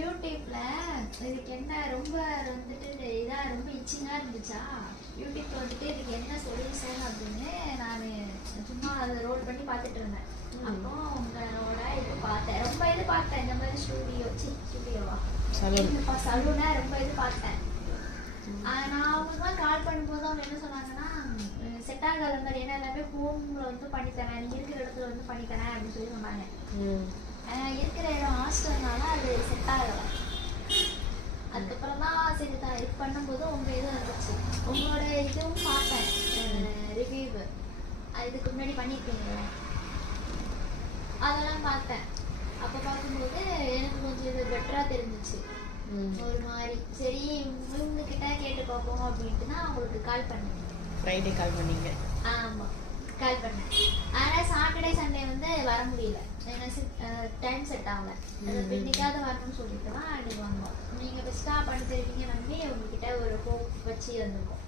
யூடியூப்ல இதுக்கு என்ன ரொம்ப வந்துட்டு இதா ரொம்ப இச்சிங்கா இருந்துச்சா, யூடியூப்ல வந்துட்டு இதுக்கு என்ன சொல்யூஷன் அப்படின்னு நான் சும்மா அதை ரோல் பண்ணி பார்த்துட்டு இருந்தேன். அப்போ உங்களோட இது பார்த்தேன், ரொம்ப இது பார்த்தேன். இந்த மாதிரி ஸ்டூடியோவா சலூனா ரொம்ப இது பார்த்தேன். நான் அவங்களுக்கு கால் பண்ணும்போது அவங்க என்ன சொன்னாங்கன்னா, செட் ஆகாத மாதிரி, ஏன்னா எல்லாமே ஹோம்ல வந்து பண்ணித்தரேன், நீங்க இருக்கிற இடத்துல வந்து பண்ணித்தரேன் அப்படின்னு சொல்லி சொன்னாங்க. இருக்கிற இடம் ஹாஸ்டல்னால அது செட் ஆகலை. அதுக்கப்புறம் தான் சரி தான் இது பண்ணும்போது உங்கள் இது வந்துச்சு, உங்களோட இதுவும் பார்த்தேன் ரிவ்யூ. இதுக்கு முன்னாடி பண்ணியிருப்பீங்களே அதெல்லாம் பார்த்தேன். அப்போ பார்க்கும்போது எனக்கு கொஞ்சம் இது பெட்டராக தெரிஞ்சிச்சு. ஒரு மாதிரி சரி இவங்ககிட்ட கேட்டு பார்ப்போம் அப்படின்ட்டு தான் உங்களுக்கு கால் பண்ணேன். ஃப்ரைடே கால் பண்ணீங்க? ஆமாம், கால் பண்ணேன். ஆனால் சாட்டர்டே சண்டே வந்து வர முடியல, ஏன்னா டைம் செட் ஆகலை. அது இன்னைக்காவது வரணும்னு சொல்லிட்டு தான் அன்றைக்கி வந்தோம். நீங்கள் பெஸ்ட்டாக பண்ணி தருவீங்க நம்பி உங்ககிட்ட ஒரு ஹோப் வச்சு வந்திருக்கோம்.